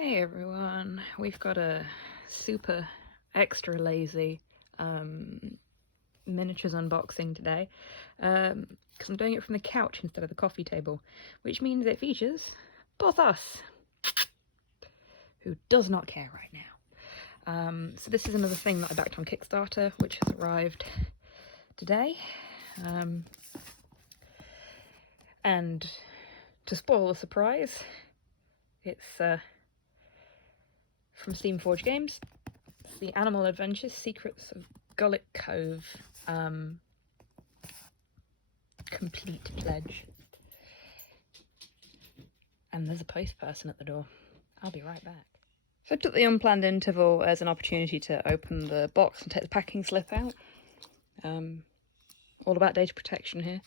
Hey everyone, we've got a super extra lazy miniatures unboxing today because I'm doing it from the couch instead of the coffee table, which means it features both us, who does not care right now. So this is another thing that I backed on Kickstarter, which has arrived today. And to spoil the surprise, it's from Steamforged Games. It's the Animal Adventures Secrets of Gullet Cove complete pledge. And there's a post person at the door. I'll be right back. So I took the unplanned interval as an opportunity to open the box and take the packing slip out. All about data protection here.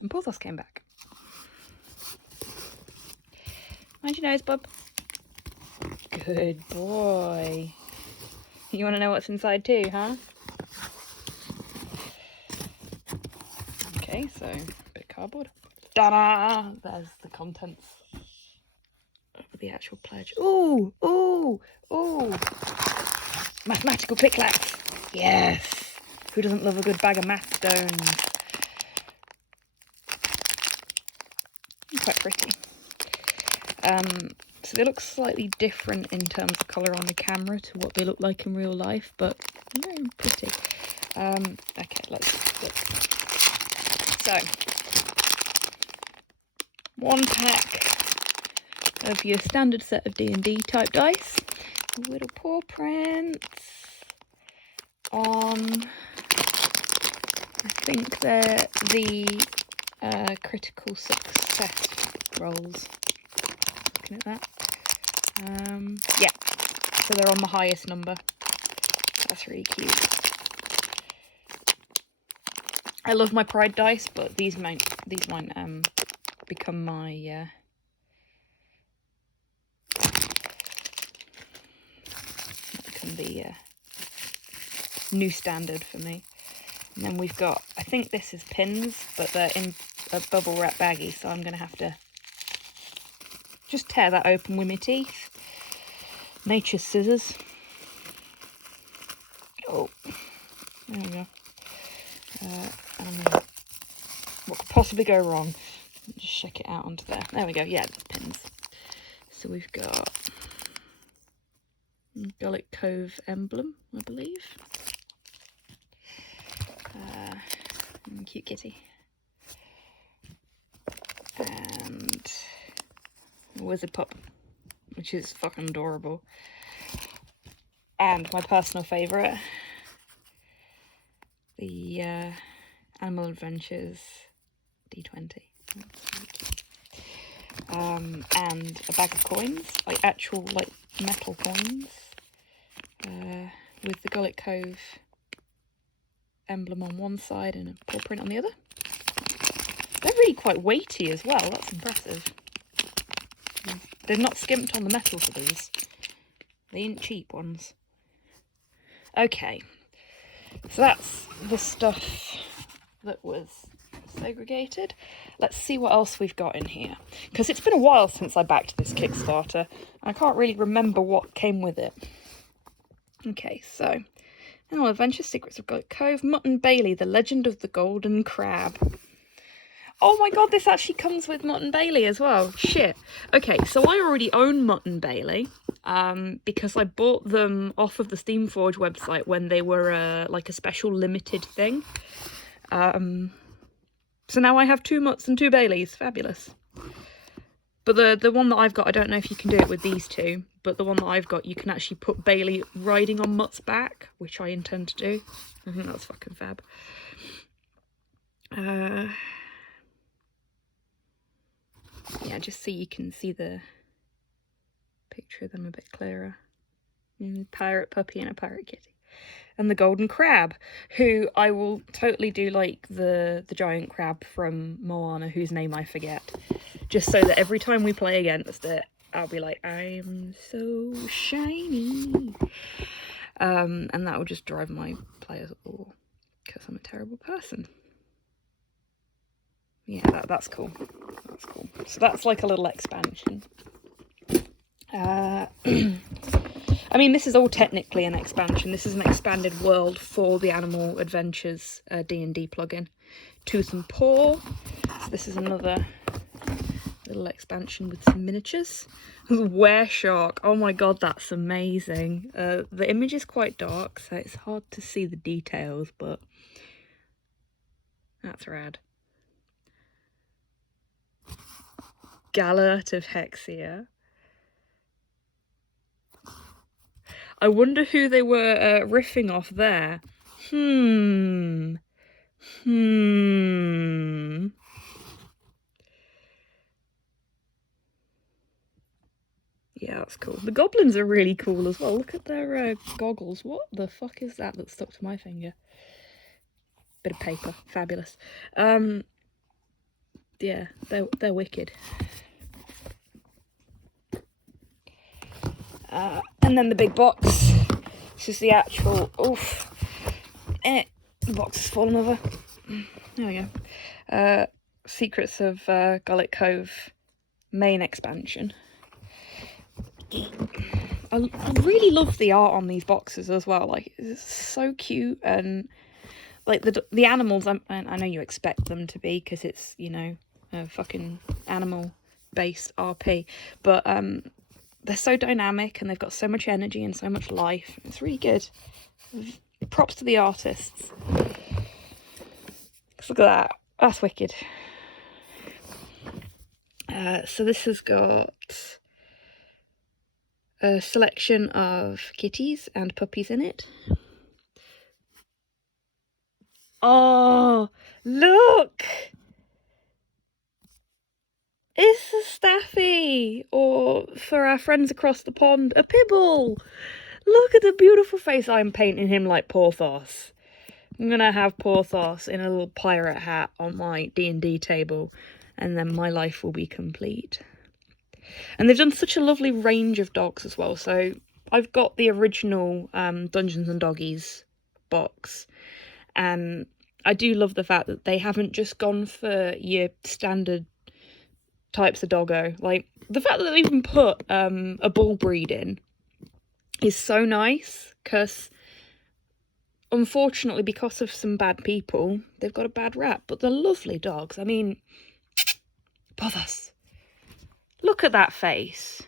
And Porthos came back. Mind your nose, bub. Good boy. You want to know what's inside too, huh? Okay, so a bit of cardboard. Ta-da! There's the contents of the actual pledge. Ooh! Ooh! Ooh! Mathematical click-clacks! Yes! Who doesn't love a good bag of math stones? Quite pretty. So they look slightly different in terms of colour on the camera to what they look like in real life, but very pretty. Okay, let's so, one pack of your standard set of D&D type dice, little paw prints on, I think they're the critical success rolls. Looking at that. Yeah, so they're on the highest number. That's really cute. I love my pride dice, but these might become my the new standard for me. And then we've got, I think this is pins, but they're in a bubble wrap baggie, so I'm gonna have to just tear that open with my teeth. Nature's scissors. Oh, there we go. What could possibly go wrong? Just shake it out onto there. There we go. Yeah, there's pins. So we've got Gullet Cove emblem, I believe. Cute kitty. And a wizard pup, which is fucking adorable. And my personal favourite, the Animal Adventures D20. And a bag of coins, like actual like metal coins, with the Gullet Cove emblem on one side and a paw print on the other. They're really quite weighty as well, that's impressive. They've not skimped on the metal for these. They ain't cheap ones. Okay, so that's the stuff that was segregated. Let's see what else we've got in here, because it's been a while since I backed this Kickstarter. I can't really remember what came with it. Okay, so Animal Adventures Secrets of Gullet Cove, Mutton Bailey, The Legend of the Golden Crab. Oh my god, this actually comes with Mutton Bailey as well. Shit. Okay, so I already own Mutton Bailey, because I bought them off of the Steamforged website when they were like a special limited thing. So now I have 2 Mutts and 2 Baileys. Fabulous. But the one that I've got, I don't know if you can do it with these two, but the one that I've got, you can actually put Bailey riding on Mutt's back, which I intend to do. I think that's fucking fab. Yeah, just so you can see the picture of them a bit clearer. Pirate puppy and a pirate kitty. And the golden crab, who I will totally do like the giant crab from Moana, whose name I forget, just so that every time we play against it, I'll be like, I'm so shiny. And that will just drive my players all, because I'm a terrible person. Yeah, that's cool. That's cool. So that's like a little expansion. I mean, this is all technically an expansion. This is an expanded world for the Animal Adventures D&D plugin. Tooth and Paw. So this is another little expansion with some miniatures. Were Shark. Oh my god, that's amazing. The image is quite dark, so it's hard to see the details, but that's rad. Gullet of Hexia. I wonder who they were riffing off there. Yeah, that's cool. The goblins are really cool as well. Look at their goggles. What the fuck is that that's stuck to my finger? Bit of paper. Fabulous. Yeah, they're wicked. And then the big box. This is the actual... Oof. The box has fallen over. There we go. Secrets of Gullet Cove main expansion. I really love the art on these boxes as well. Like, it's so cute, and like the animals, I know you expect them to be because it's, you know, a fucking animal based RP, but they're so dynamic and they've got so much energy and so much life. It's really good. Props to the artists. Look at that. That's wicked. So this has got a selection of kitties and puppies in it. Oh, look! It's a Staffy! Or, for our friends across the pond, a Pibble! Look at the beautiful face. I'm painting him like Porthos. I'm gonna have Porthos in a little pirate hat on my D&D table, and then my life will be complete. And they've done such a lovely range of dogs as well. So I've got the original Dungeons and Doggies box, and I do love the fact that they haven't just gone for your standard types of doggo. Like, the fact that they've even put a bull breed in is so nice, because unfortunately, because of some bad people, they've got a bad rap, but they're lovely dogs. I mean, Porthos, look at that face.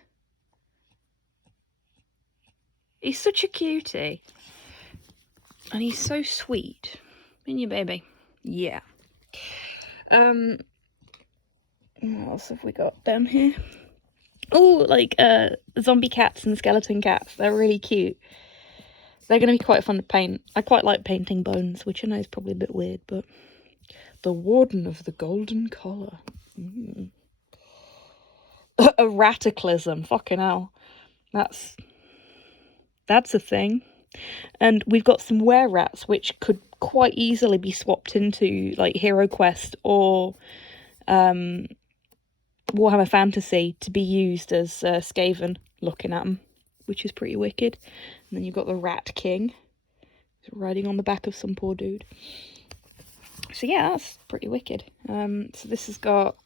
He's such a cutie. And he's so sweet. Isn't you, baby? Yeah. What else have we got down here? Oh, like zombie cats and skeleton cats. They're really cute. They're going to be quite fun to paint. I quite like painting bones, which I know is probably a bit weird, but... The Warden of the Golden Collar. A Rataclysm. Fucking hell. That's a thing. And we've got some were-rats, which could quite easily be swapped into, like, Hero Quest or Warhammer Fantasy to be used as Skaven, looking at them, which is pretty wicked. And then you've got the Rat King riding on the back of some poor dude. So yeah, that's pretty wicked. So this has got...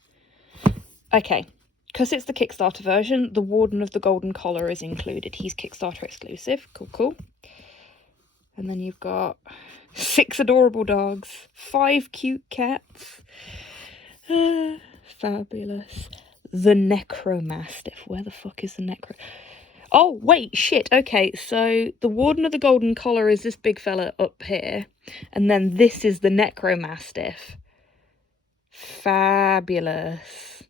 Okay, because it's the Kickstarter version, the Warden of the Golden Collar is included. He's Kickstarter exclusive. Cool. And then you've got 6 adorable dogs, 5 cute cats. Fabulous. The Necromastiff. Where the fuck is the Necro... Oh, wait, shit. Okay, so the Warden of the Golden Collar is this big fella up here. And then this is the Necromastiff. Fabulous.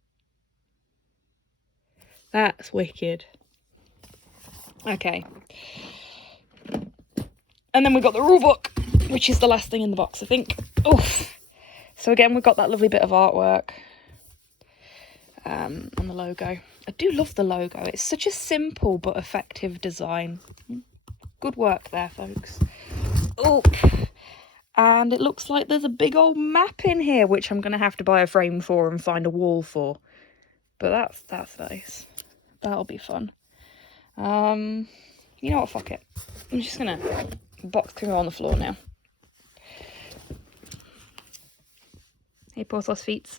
That's wicked. Okay. And then we've got the rulebook, which is the last thing in the box, I think. Oof. So again, we've got that lovely bit of artwork. And the logo. I do love the logo. It's such a simple but effective design. Good work there, folks. Oh, and it looks like there's a big old map in here, which I'm going to have to buy a frame for and find a wall for. But that's nice. That'll be fun. You know what? Fuck it. I'm just going to... Box can go on the floor now. Hey, Porthos feet.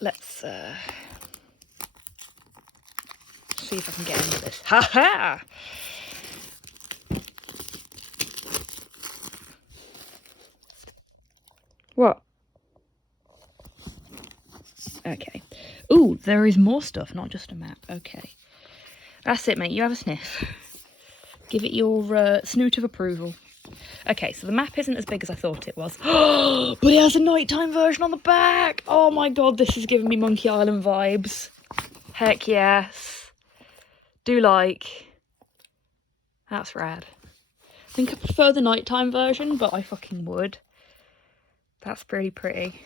Let's see if I can get into this. Ha ha! What? Okay. Ooh, there is more stuff, not just a map. Okay. That's it, mate. You have a sniff. Give it your snoot of approval. Okay, so the map isn't as big as I thought it was. But it has a nighttime version on the back! Oh my god, this is giving me Monkey Island vibes. Heck yes. Do like. That's rad. I think I prefer the nighttime version, but I fucking would. That's pretty pretty.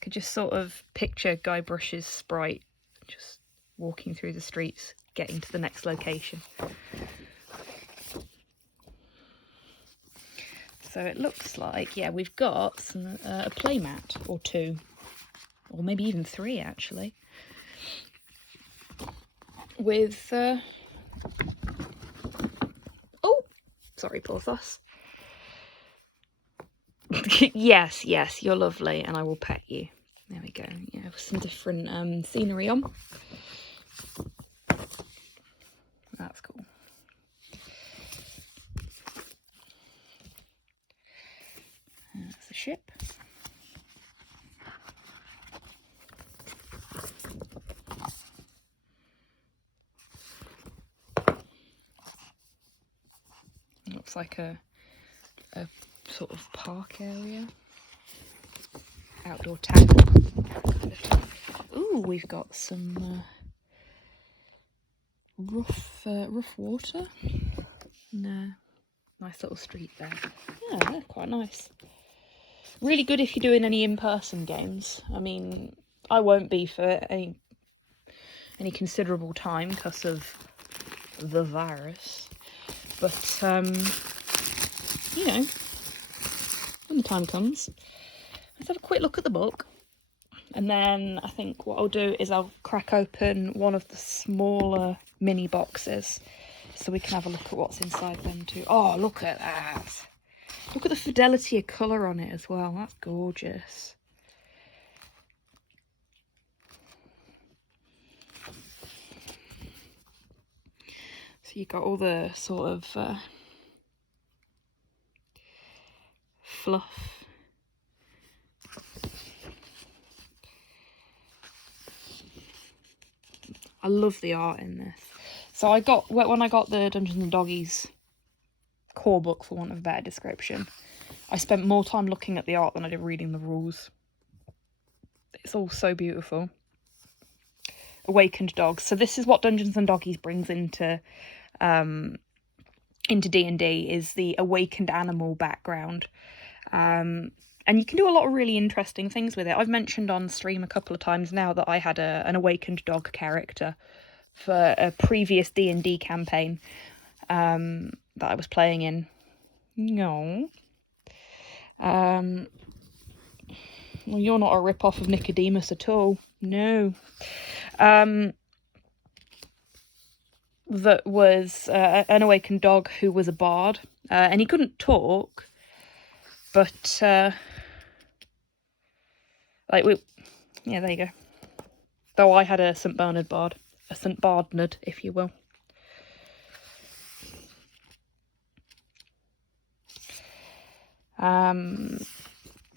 Could just sort of picture Guybrush's sprite just walking through the streets, getting to the next location. So it looks like, yeah, we've got some, a playmat or two, or maybe even three actually, with, oh, sorry, Porthos. Yes, yes, you're lovely, and I will pet you. There we go. Yeah, with some different scenery on. That's cool. That's the ship. Looks like a sort of park area. Outdoor tavern. Kind of. Ooh, we've got some rough water. No, nice little street there. Yeah, they're quite nice. Really good if you're doing any in-person games. I mean, I won't be for any considerable time because of the virus. But you know, when the time comes, let's have a quick look at the book. And then I think what I'll do is I'll crack open one of the smaller mini boxes so we can have a look at what's inside them too. Oh, look at that. Look at the fidelity of colour on it as well. That's gorgeous. So you've got all the sort of fluff. I love the art in this. So when I got the Dungeons and Doggies core book, for want of a better description, I spent more time looking at the art than I did reading the rules. It's all so beautiful. Awakened dogs. So this is what Dungeons and Doggies brings into D&D, is the awakened animal background. And you can do a lot of really interesting things with it. I've mentioned on stream a couple of times now that I had an awakened dog character for a previous D&D campaign that I was playing in. No. Well, you're not a rip-off of Nicodemus at all. No. That was an awakened dog who was a bard. And he couldn't talk, but yeah, there you go. Though I had a St. Bernard bard, a St. Bernard, if you will.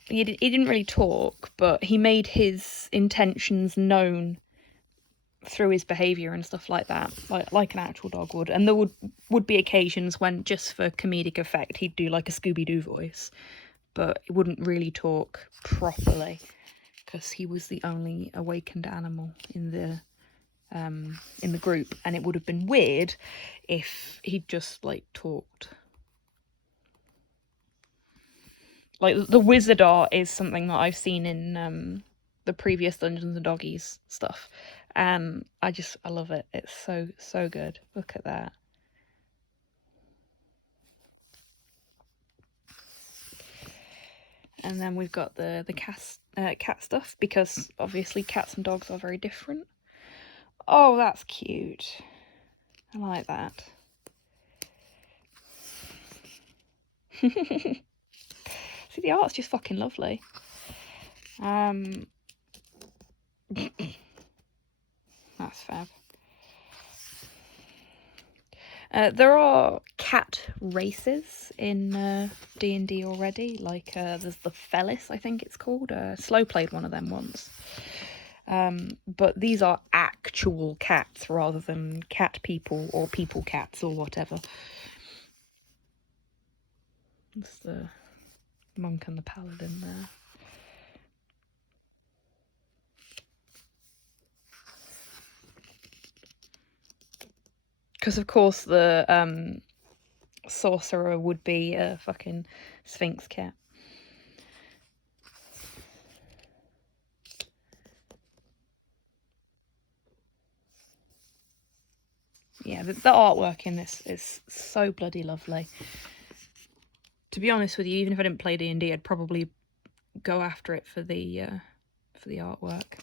He didn't really talk, but he made his intentions known through his behaviour and stuff like that, like an actual dog would. And there would be occasions when, just for comedic effect, he'd do like a Scooby-Doo voice, but he wouldn't really talk properly because he was the only awakened animal in the group, and it would have been weird if he'd just like talked. Like, the wizard art is something that I've seen in the previous Dungeons and Doggies stuff, and I love it. It's so good. Look at that. And then we've got the cat stuff, because obviously cats and dogs are very different. Oh, that's cute. I like that. See, the art's just fucking lovely. That's fab. There are cat races in D&D already, like there's the Felis, I think it's called. Slow played one of them once. But these are actual cats rather than cat people or people cats or whatever. It's the monk and the paladin there. Because of course the sorcerer would be a fucking Sphinx cat. Yeah, the artwork in this is so bloody lovely. To be honest with you, even if I didn't play D&D, I'd probably go after it for the artwork.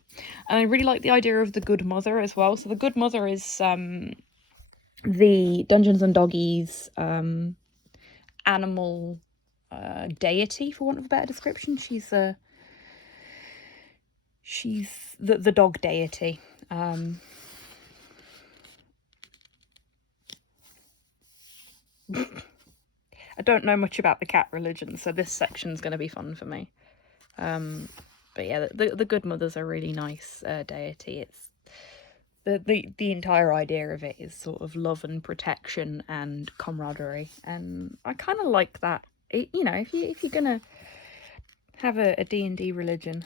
And I really like the idea of the Good Mother as well. So the Good Mother is the Dungeons and Doggies animal deity, for want of a better description. She's the dog deity. I don't know much about the cat religion, so this section's going to be fun for me. But yeah, the Good Mother's a really nice deity. It's the entire idea of it is sort of love and protection and camaraderie, and I kind of like that. You know, if you're gonna have a D&D religion,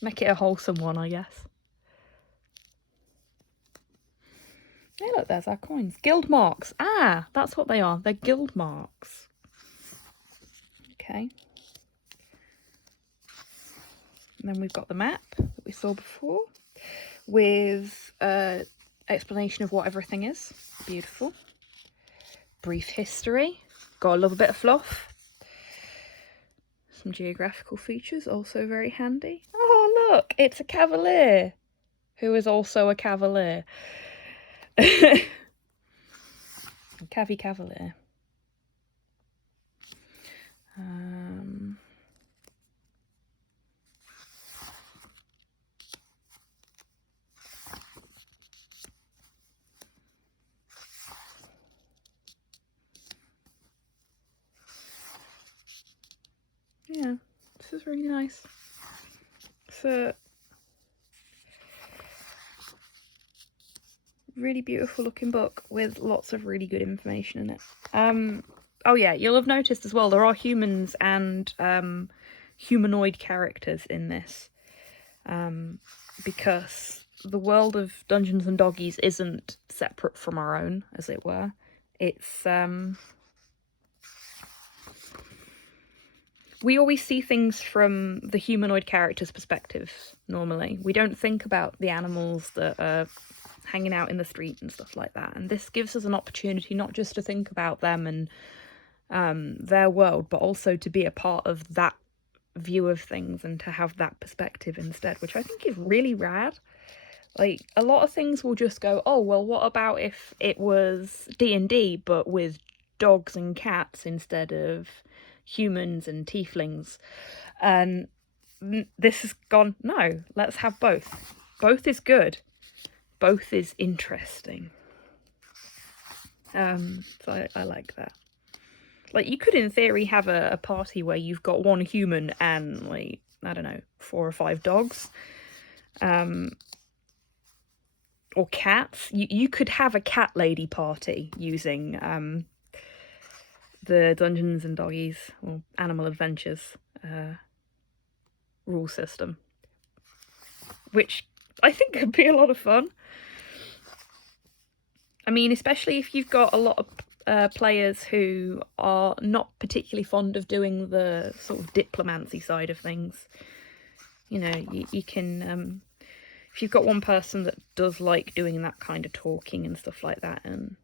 make it a wholesome one, I guess. Hey, look, there's our coins. Guild marks. Ah, that's what they are. They're guild marks. Okay. And then we've got the map that we saw before with explanation of what everything is. Beautiful. Brief history. Gotta love a bit of fluff. Some geographical features, also very handy. Oh, look, it's a cavalier who is also a cavalier. Cavy Cavalier. Yeah, this is really nice. It's a really beautiful looking book with lots of really good information in it. Oh yeah, you'll have noticed as well there are humans and humanoid characters in this, because the world of Dungeons and Doggies isn't separate from our own, as it were. It's we always see things from the humanoid character's perspective, normally. We don't think about the animals that are hanging out in the street and stuff like that. And this gives us an opportunity not just to think about them and their world, but also to be a part of that view of things and to have that perspective instead, which I think is really rad. Like, a lot of things will just go, oh, well, what about if it was D&D, but with dogs and cats instead of humans and tieflings? And this has gone, no, let's have both. Both is good. Both is interesting. So I like that. Like, you could in theory have a party where you've got one human and, like, I don't know, 4 or 5 dogs. Or cats. You could have a cat lady party using the Dungeons and Doggies or Animal Adventures rule system, which I think could be a lot of fun. I mean, especially if you've got a lot of players who are not particularly fond of doing the sort of diplomacy side of things. You know, you can, if you've got one person that does like doing that kind of talking and stuff like that and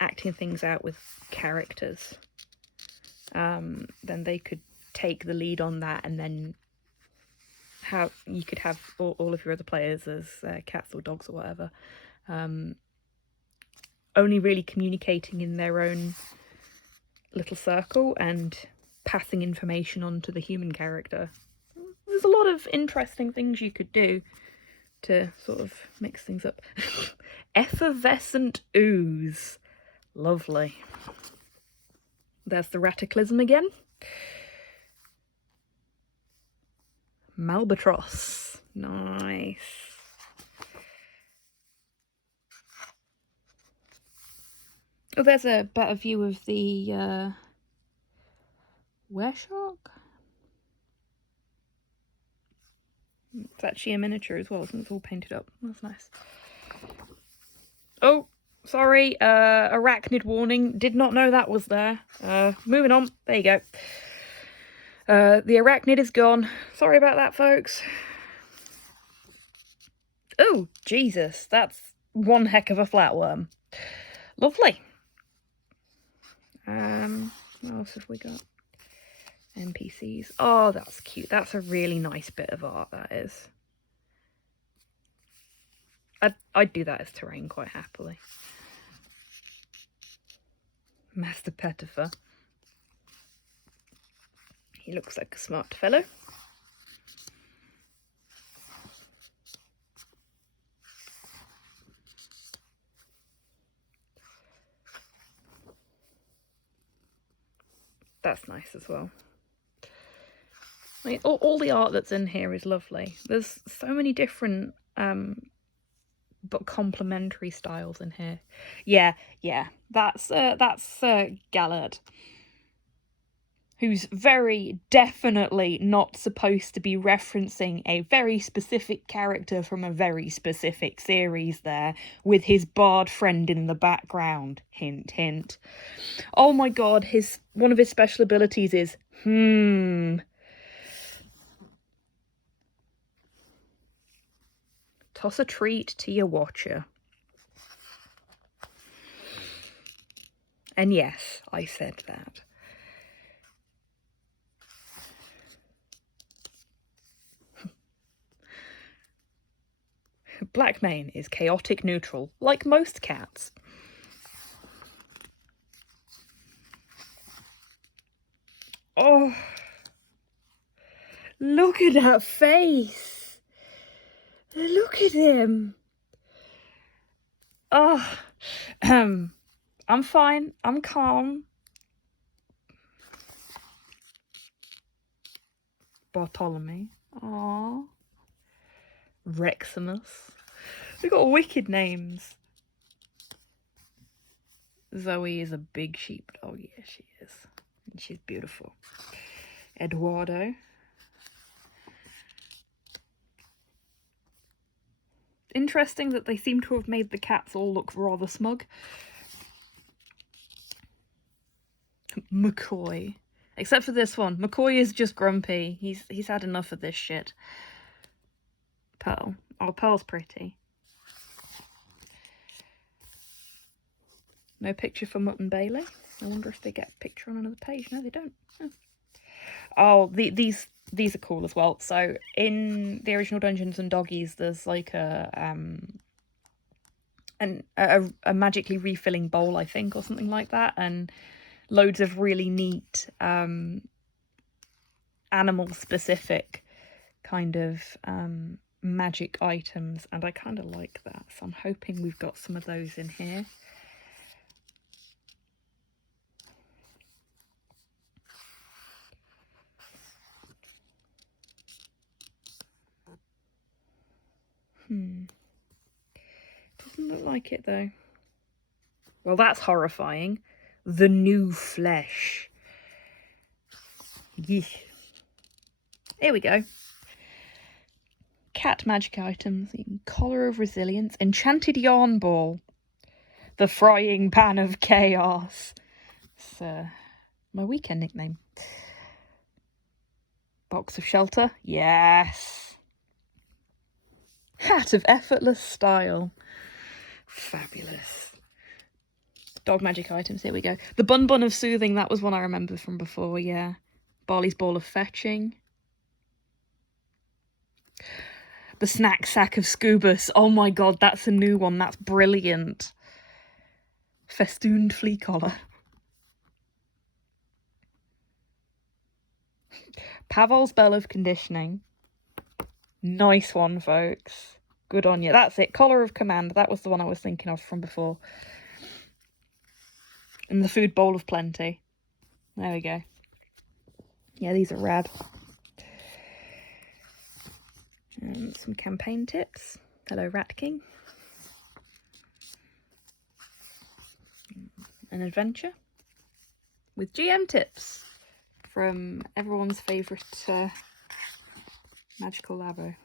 acting things out with characters, then they could take the lead on that, and then you could have all of your other players as cats or dogs or whatever, only really communicating in their own little circle and passing information on to the human character. There's a lot of interesting things you could do to sort of mix things up. Effervescent ooze. Lovely. There's the Rataclysm again. Malbatross. Nice. Oh, there's a better view of the wereshark. It's actually a miniature as well, so it's all painted up. That's nice. Oh, sorry. Arachnid warning. Did not know that was there. Moving on. There you go. The arachnid is gone. Sorry about that, folks. Oh, Jesus. That's one heck of a flatworm. Lovely. What else have we got? NPCs. Oh, that's cute. That's a really nice bit of art, that is. I'd do that as terrain quite happily. Master Petifer. He looks like a smart fellow. That's nice as well. I mean, all the art that's in here is lovely. There's so many different but complementary styles in here. Yeah, that's Gullet, who's very definitely not supposed to be referencing a very specific character from a very specific series there, with his bard friend in the background. Hint, hint. Oh my god, one of his special abilities is toss a treat to your watcher. And yes, I said that. Blackmane is chaotic neutral, like most cats. Oh, look at that face. Look at him. Oh, I'm fine. I'm calm. Bartholomew. Aww. Reximus. We've got wicked names. Zoe is a big sheepdog. Yeah, she is. And she's beautiful. Eduardo. Interesting that they seem to have made the cats all look rather smug. McCoy. Except for this one. McCoy is just grumpy. He's had enough of this shit. Pearl. Oh, Pearl's pretty. No picture for Mutt and Bailey. I wonder if they get a picture on another page. No, they don't. Oh, these are cool as well. So in the original Dungeons and Doggies, there's like a magically refilling bowl, I think, or something like that, and loads of really neat animal specific kind of magic items, and I kind of like that, so I'm hoping we've got some of those in here. Doesn't look like it though. Well, that's horrifying. The new flesh. Yeesh. Here we go. Cat magic items. Collar of Resilience. Enchanted Yarn Ball. The Frying Pan of Chaos. It's my weekend nickname. Box of Shelter. Yes. Hat of Effortless Style. Fabulous. Dog magic items, here we go. The Bun Bun of Soothing, that was one I remember from before, yeah. Barley's Ball of Fetching. The Snack Sack of Scubus. Oh my god, that's a new one. That's brilliant. Festooned Flea Collar. Pavol's Bell of Conditioning. Nice one, folks. Good on you. That's it. Collar of Command. That was the one I was thinking of from before. And the Food Bowl of Plenty. There we go. Yeah, these are rad. Some campaign tips. Hello, Rat King. An adventure with GM tips from everyone's favourite magical labo.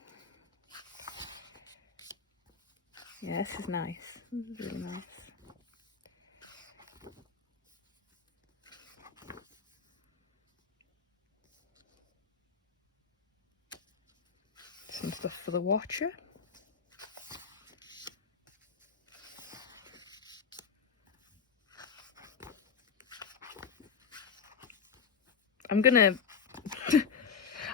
Yeah, this is nice. This is really nice. Some stuff for the Watcher. I'm gonna...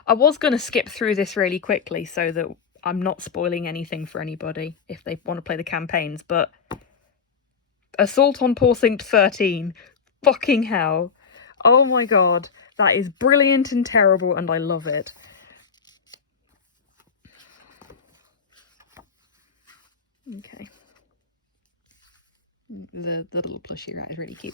I was gonna skip through this really quickly so that I'm not spoiling anything for anybody if they want to play the campaigns, but Assault on Porthinct 13, fucking hell. Oh my god, that is brilliant and terrible and I love it. Okay. The little plushie rat is really cute.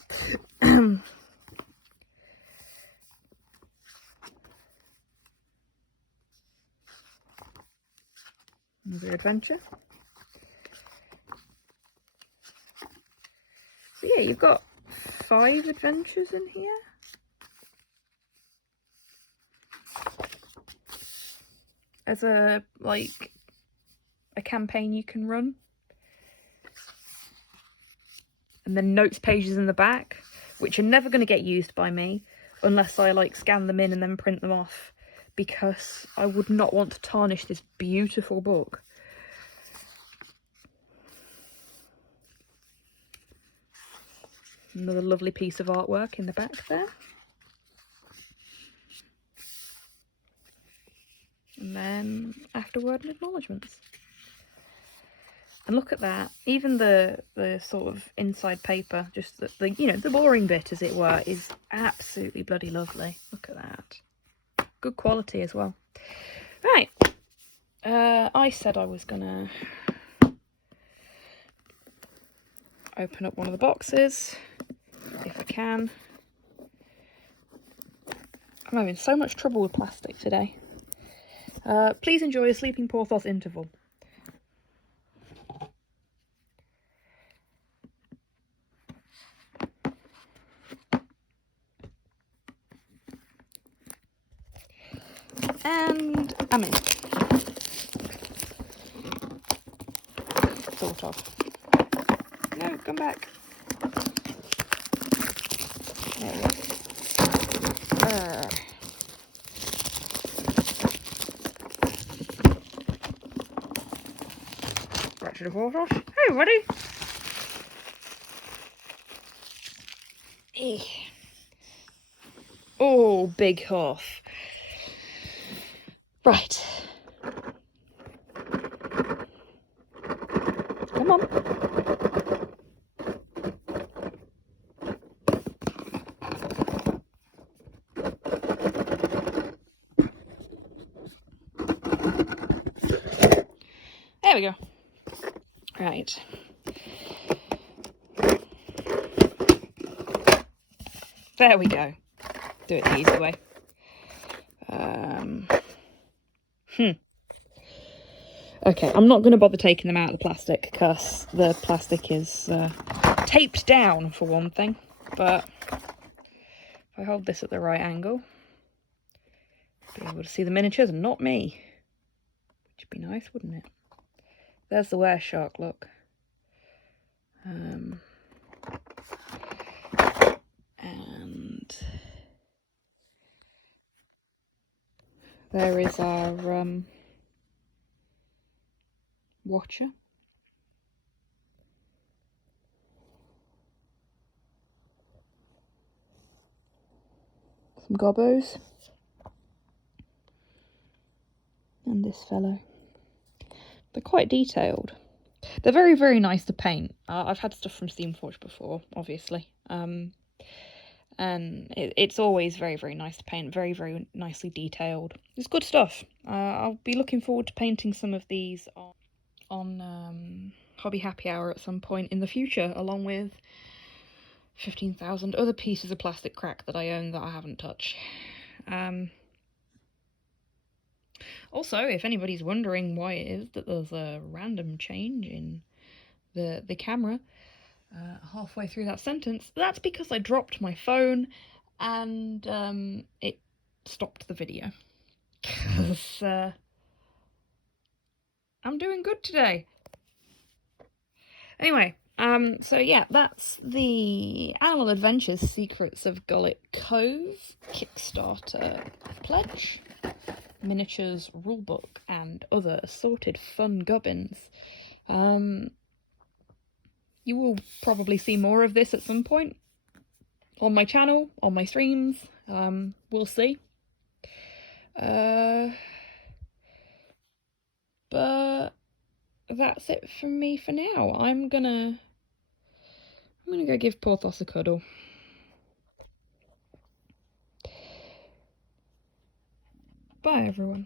Another adventure. So yeah, you've got 5 adventures in here. As a campaign you can run. And then notes pages in the back, which are never going to get used by me unless I scan them in and then print them off, because I would not want to tarnish this beautiful book. Another lovely piece of artwork in the back there. And then afterword and acknowledgements. And look at that. Even the sort of inside paper, just the boring bit, as it were, is absolutely bloody lovely. Look at that. Good quality as well. Right. I said I was gonna open up one of the boxes, if I can. I'm having so much trouble with plastic today. Please enjoy a Sleeping Porthos interval. And I'm in. Sort of. No, come back. There we go. Ratchet of Horse. Hey, buddy. Oh, big hoof. Right. Come on. There we go. Right. There we go. Do it the easy way. Okay, I'm not going to bother taking them out of the plastic because the plastic is taped down for one thing. But if I hold this at the right angle, I'll be able to see the miniatures and not me. Which would be nice, wouldn't it? There's the wereshark, look. And there is our Watcher. Some gobbos. And this fellow. They're quite detailed. They're very, very nice to paint. I've had stuff from Steamforged before, obviously. And it's always very, very nice to paint. Very, very nicely detailed. It's good stuff. I'll be looking forward to painting some of these on Hobby Happy Hour at some point in the future, along with 15,000 other pieces of plastic crack that I own that I haven't touched. Also, if anybody's wondering why it is that there's a random change in the camera halfway through that sentence, that's because I dropped my phone and it stopped the video. Because I'm doing good today. Anyway, so yeah, that's the Animal Adventures Secrets of Gullet Cove Kickstarter pledge. Miniatures rulebook and other assorted fun gubbins. You will probably see more of this at some point on my channel, on my streams. We'll see. But that's it from me for now. I'm gonna go give Porthos a cuddle. Bye, everyone.